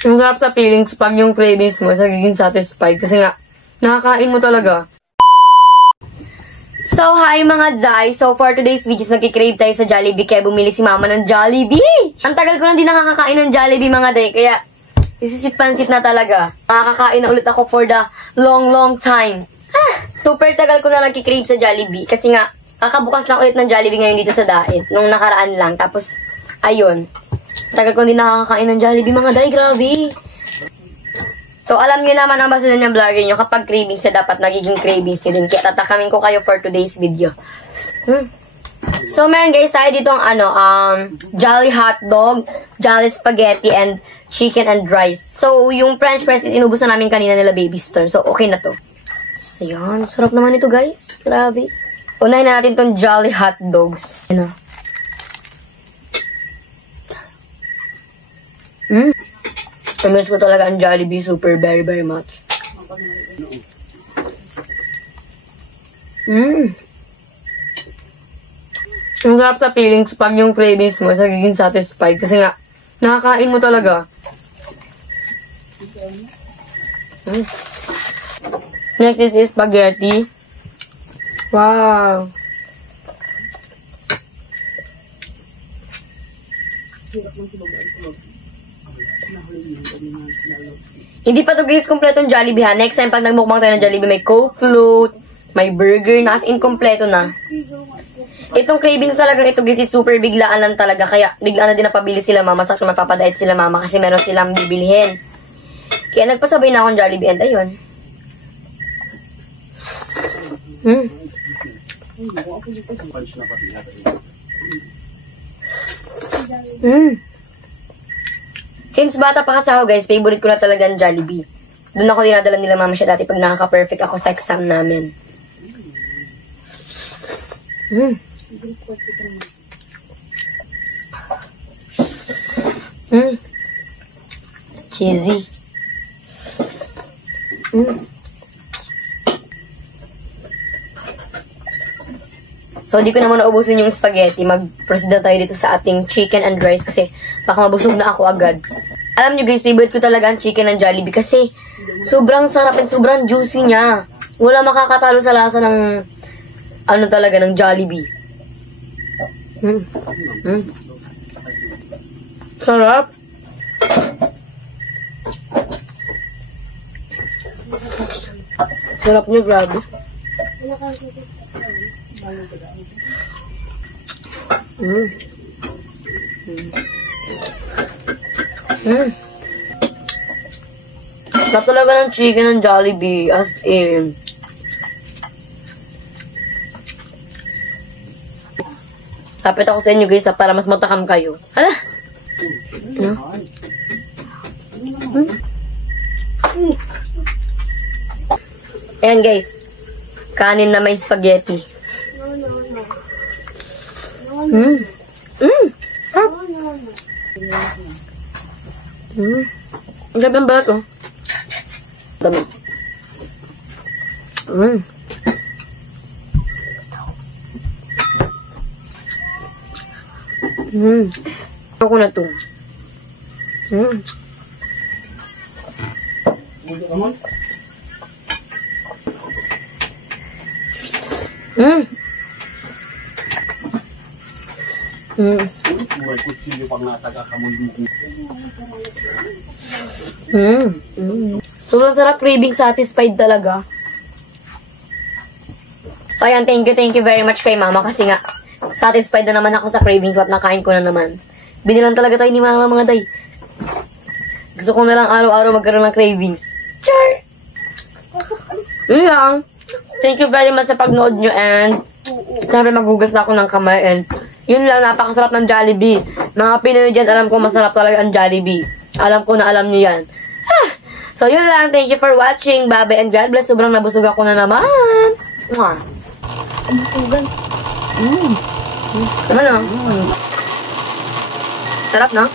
Ang sarap sa feelings pag yung cravings mo sagiging satisfied kasi nga, nakakain mo talaga. So, hi mga Zai! So, for today's videos, nagkikrave tayo sa Jollibee kaya bumili si Mama ng Jollibee! Ang tagal ko na din nakakakain ng Jollibee mga Day, kaya isisit-pansit na talaga. Nakakakain na ulit ako for the long time. Super tagal ko na nagkikrave sa Jollibee kasi nga, kakabukas lang ulit ng Jollibee ngayon dito sa Daet. Nung nakaraan lang. Tapos, ayun. Tagal ko din nakakakain ng Jollibee mga Day, grabe! So, alam nyo naman ang basta ng vlogger nyo, kapag cravings na dapat nagiging cravings nyo din. Kaya tatakamin ko kayo for today's video. So, meron guys tayo dito Jolly Hotdog, Jolly Spaghetti, and Chicken and Rice. So, yung French fries is inubos na namin kanina nila Baby Stern. So, okay na to. So, yan. Sarap naman ito guys. Grabe. Unahin na natin tong Jolly Hotdogs. Ano? Namiss ko talaga ang Jollibee super very much. Ang sarap sa feelings pag yung cravings mo sagiging satisfied kasi nga, nakakain mo talaga. Next is spaghetti. Wow! Hindi pa to guys kompletong Jollibee ha. Next time pag nagmukbang tayo ng Jollibee, may Coke float, may burger na, as in kompleto na. Itong cravings talagang ito guys is super biglaan lang talaga. Kaya biglaan na din napabili sila mama. Sakto magpapadayet sila mama kasi meron silang bibilhin. Kaya nagpasabay na akong Jollibee and ayun. Since bata pa kasi ako guys, favorite ko na talaga ang Jollibee. Doon ako dinadala nila mama siya dati pag nakaka-perfect ako sa exam namin. Cheesy. So, hindi ko naman naubusin yung spaghetti. Mag-proceed na tayo dito sa ating chicken and rice kasi baka mabusog na ako agad. Alam nyo guys, favorite ko talaga ang chicken and Jollibee kasi sobrang sarap at sobrang juicy niya. Wala makakatalo sa lasa ng talaga ng Jollibee. Sarap. Sarap niya, grabe. Sarap talaga ng chicken ng Jollibee, as in. Tapit ako sa inyo guys para mas matakam kayo. Hala! No? Ayan guys. Kanin na may spaghetti. Ang gabi ang balat oh. Dami. Ako na to. Sobrang sarap, craving satisfied talaga. So ayan, thank you very much kay mama kasi nga satisfied na naman ako sa cravings at nakain ko na naman. Binilan talaga tayo ni mama mga day. Gusto ko na lang araw-araw magkaroon ng cravings. Char! Yun lang. Thank you very much sa pagnood nyo and siyempre maghugas na ako ng kamay and yun lang, napakasarap ng Jollibee. Mga Pinoy dyan, alam ko masarap talaga ang Jollibee. Alam ko na alam nyo yan. So yun lang, thank you for watching. Bye-bye and God bless. Sobrang nabusog ako na naman. Ano? Sarap, no?